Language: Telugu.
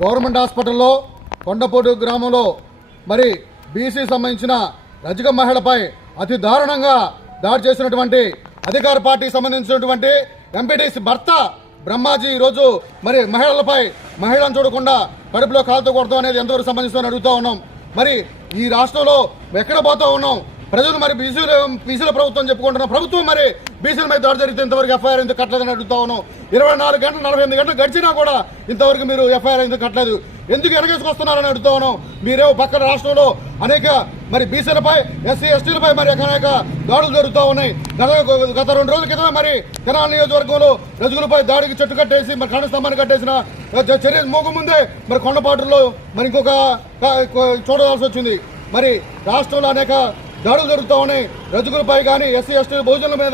గవర్నమెంట్ హాస్పిటల్లో కొండపోటు గ్రామంలో మరి బీసీ సంబంధించిన రజక మహిళపై అతి దారుణంగా దాడి చేసినటువంటి అధికార పార్టీకి సంబంధించినటువంటి ఎంపీటీసీ భర్త బ్రహ్మాజీ ఈరోజు మరి మహిళలను చూడకుండా కడుపులో కాలుతో కొడతాం అనేది ఎంతవరకు సంబంధిస్తుందని అడుగుతా ఉన్నాం. మరి ఈ రాష్ట్రంలో ఎక్కడ పోతా ఉన్నాం? ప్రజలు మరి బీసీల ప్రభుత్వం చెప్పుకుంటున్నాం. ప్రభుత్వం మరి బీసీల మీద దాడి జరిగితే ఇంతవరకు ఎఫ్ఐఆర్ ఎందుకు కట్టలేదని అడుగుతా ఉన్నాం. 24 గంటలు 48 గంటలు గడిచినా కూడా ఇంతవరకు మీరు ఎఫ్ఐఆర్ ఎందుకు కట్టలేదు? ఎందుకు వెనకేసుకొస్తున్నారని అడుగుతా ఉన్నాం. మీరేమో పక్కన రాష్ట్రంలో అనేక మరి బీసీలపై ఎస్సీ ఎస్టీలపై మరి అనేక దాడులు జరుగుతూ ఉన్నాయి. గత 2 రోజుల క్రితమే మరి తెనాలి నియోజకవర్గంలో రజకులపై దాడికి చెట్టు కట్టేసి మరి ఖండ స్తంభాన్ని కట్టేసిన చర్య ముందే మరి కొండపాటులో మరి ఇంకొక చూడాల్సి వచ్చింది. మరి రాష్ట్రంలో అనేక దాడులు జరుగుతూ ఉన్నాయి. రజకులపై కానీ ఎస్సీ ఎస్టీ బహుజనుల మీద